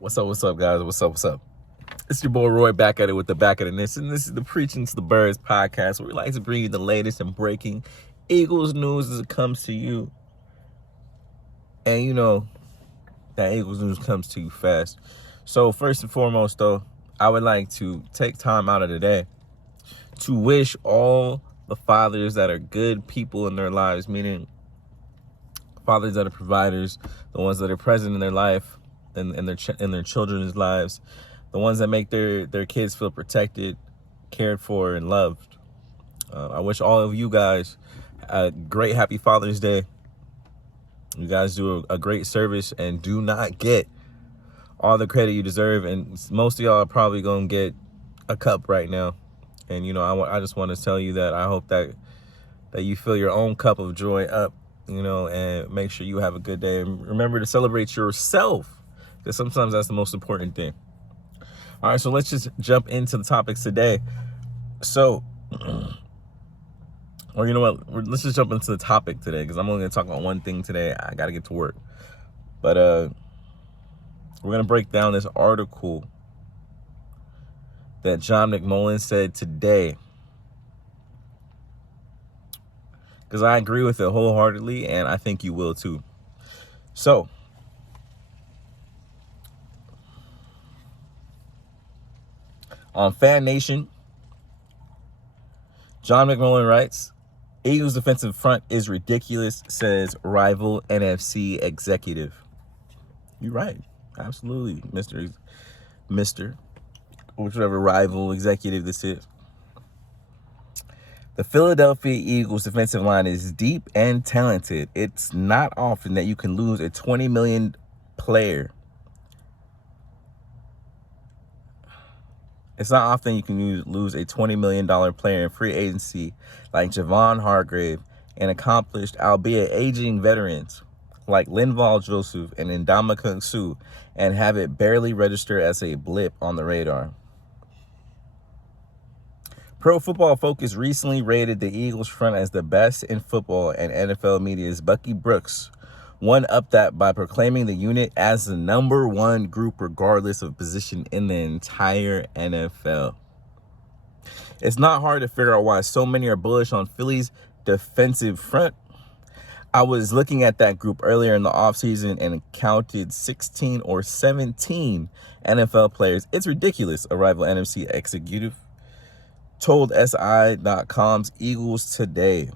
What's up, guys? What's up? It's your boy Roy back at it with the back of the Nest, and this is the Preaching to the Birds podcast, where we like to bring you the latest and breaking Eagles news as it comes to you. And you know that Eagles news comes to you fast. So first and foremost, though, I would like to take time out of the day to wish all the fathers that are good people in their lives, meaning fathers that are providers, the ones that are present in their life and in their children's lives, the ones that make their kids feel protected, cared for, and loved. I wish all of you guys a great happy Father's Day. You guys do a great service and do not get all the credit you deserve. And most of y'all are probably going to get a cup right now. And, you know, I just want to tell you that I hope that you fill your own cup of joy up, you know, and make sure you have a good day. And remember to celebrate yourself, because sometimes that's the most important thing. All right, so let's just jump into the topics today. So, or you know what? Let's just jump into the topic today, because I'm only going to talk about one thing today. I got to get to work. But we're going to break down this article that John McMullen said today, because I agree with it wholeheartedly, and I think you will too. So, on Fan Nation, John McMullen writes, Eagles defensive front is ridiculous, says rival NFC executive. You're right. Absolutely, Mr. Whichever rival executive this is. The Philadelphia Eagles defensive line is deep and talented. It's not often that you can lose a $20 million player. It's not often you can lose a $20 million player in free agency like Javon Hargrave and accomplished, albeit aging veterans like Linval Joseph and Ndamukong Suh, and have it barely register as a blip on the radar. Pro Football Focus recently rated the Eagles front as the best in football, and NFL media's Bucky Brooks one-upped that by proclaiming the unit as the number one group regardless of position in the entire NFL. It's not hard to figure out why so many are bullish on Philly's defensive front. I was looking at that group earlier in the offseason and counted 16 or 17 NFL players. It's ridiculous, a rival NFC executive told SI.com's Eagles today.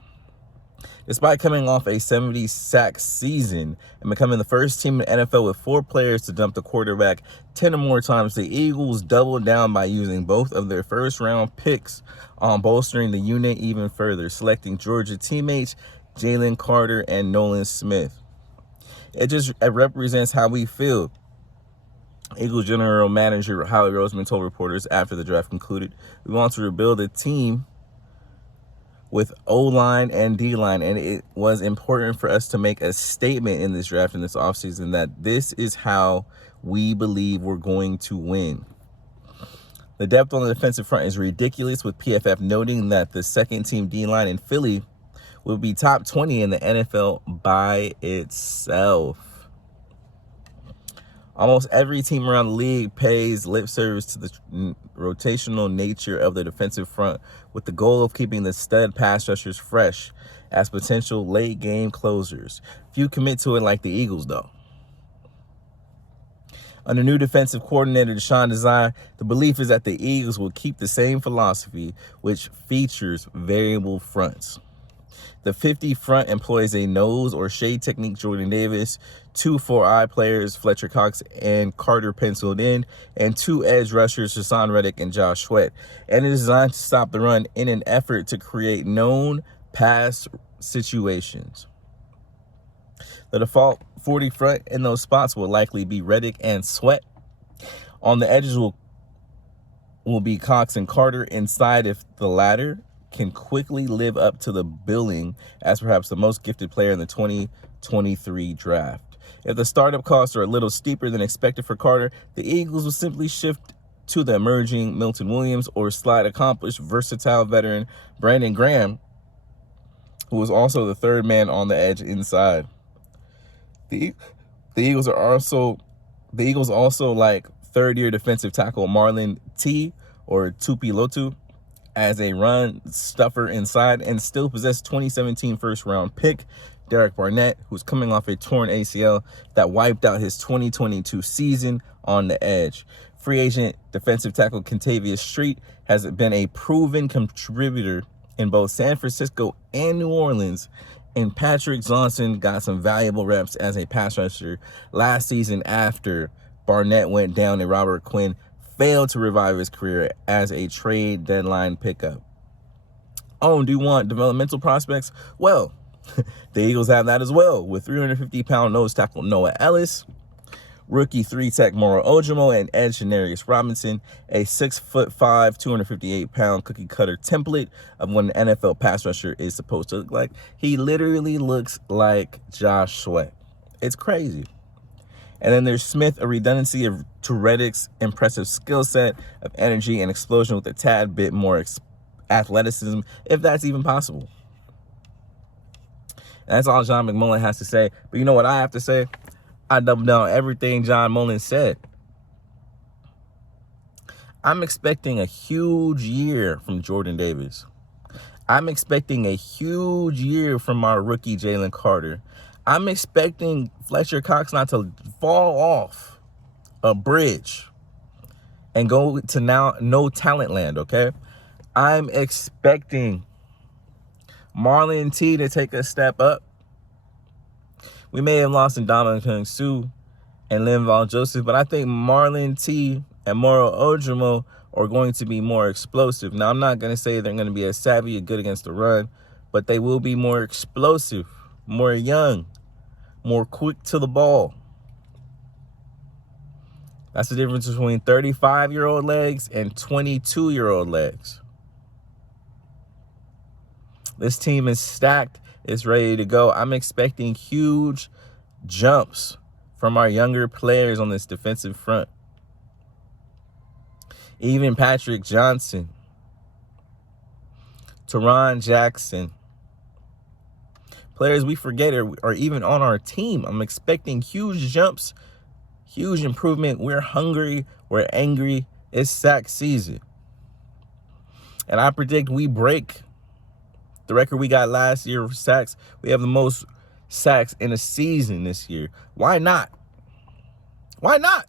Despite coming off a 70-sack season and becoming the first team in the NFL with 4 players to dump the quarterback 10 or more times, the Eagles doubled down by using both of their first-round picks on bolstering the unit even further, selecting Georgia teammates Jalen Carter and Nolan Smith. It represents how we feel, Eagles general manager Howie Roseman told reporters after the draft concluded. We want to rebuild a team with O-line and D-line, and it was important for us to make a statement in this draft in this offseason that this is how we believe we're going to win. The depth on the defensive front is ridiculous, with PFF noting that the second-team D-line in Philly will be top 20 in the NFL by itself. Almost every team around the league pays lip service to the rotational nature of the defensive front, with the goal of keeping the stud pass rushers fresh as potential late-game closers. Few commit to it like the Eagles, though. Under new defensive coordinator Deshaun Desai, the belief is that the Eagles will keep the same philosophy, which features variable fronts. The 50 front employs a nose or shade technique, Jordan Davis, 2 4-eye players, Fletcher Cox and Carter penciled in, and 2 edge rushers, Hassan Reddick and Josh Sweat. And it is designed to stop the run in an effort to create known pass situations. The default 40 front in those spots will likely be Reddick and Sweat. On the edges will be Cox and Carter. Inside, if the latter can quickly live up to the billing as perhaps the most gifted player in the 2023 draft. If the startup costs are a little steeper than expected for Carter, the Eagles will simply shift to the emerging Milton Williams or slide accomplished, versatile veteran Brandon Graham, who was also the third man on the edge inside. The Eagles are also The Eagles also like third-year defensive tackle Marlon T, or Tupilotu, as a run stuffer inside, and still possess 2017 first-round pick Derek Barnett, who's coming off a torn ACL that wiped out his 2022 season on the edge. Free agent defensive tackle Kentavious Street has been a proven contributor in both San Francisco and New Orleans, and Patrick Johnson got some valuable reps as a pass rusher last season after Barnett went down and Robert Quinn failed to revive his career as a trade deadline pickup. Oh, do you want developmental prospects? Well, the Eagles have that as well, with 350-pound nose tackle Noah Ellis, rookie 3-tech Moro Ojomo, and edge Janarius Robinson, a 6'5", 258-pound cookie-cutter template of what an NFL pass rusher is supposed to look like. He literally looks like Josh Sweat. It's crazy. And then there's Smith, a redundancy to Reddick's impressive skill set of energy and explosion with a tad bit more athleticism, if that's even possible. And that's all John McMullen has to say. But you know what I have to say? I double down everything John Mullens said. I'm expecting a huge year from Jordan Davis. I'm expecting a huge year from our rookie Jalen Carter. I'm expecting Fletcher Cox not to fall off a bridge and go to now no talent land, okay? I'm expecting Marlon T to take a step up. We may have lost in Dominic Sue and Linval Joseph, but I think Marlon T and Moro Ojomo are going to be more explosive. Now, I'm not going to say they're going to be as savvy or good against the run, but they will be more explosive, more young, more quick to the ball. That's the difference between 35-year-old legs and 22-year-old legs. This team is stacked. It's ready to go. I'm expecting huge jumps from our younger players on this defensive front. Even Patrick Johnson, Teron Jackson, players we forget are even on our team. I'm expecting huge jumps, huge improvement. We're hungry. We're angry. It's sack season. And I predict we break the record we got last year for sacks. We have the most sacks in a season this year. Why not? Why not?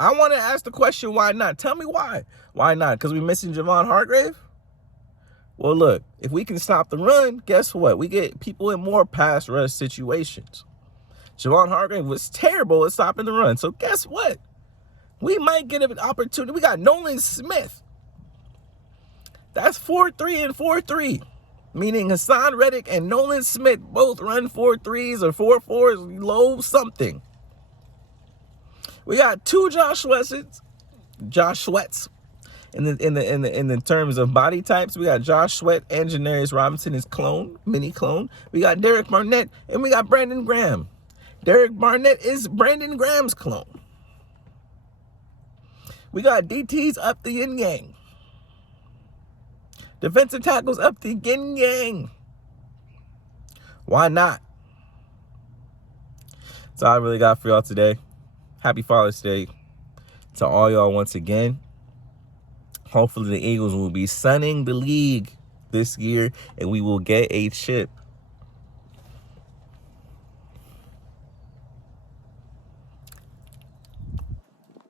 I want to ask the question, why not? Tell me why. Why not? Because we're missing Javon Hargrave? Well, look, if we can stop the run, guess what? We get people in more pass rush situations. Javon Hargrave was terrible at stopping the run. So guess what? We might get an opportunity. We got Nolan Smith. That's 4-3 and 4-3, meaning Hassan Reddick and Nolan Smith both run 4-3s or 4-4s, low something. We got two Josh Sweats in the terms of body types. We got Josh Sweat and Janarius Robinson, his clone, mini clone. We got Derek Barnett and we got Brandon Graham. Derek Barnett is Brandon Graham's clone. We got DTs up the yin yang. Defensive tackles up the yin yang. Why not? That's all I really got for y'all today. Happy Father's Day to all y'all once again. Hopefully the Eagles will be sunning the league this year and we will get a chip.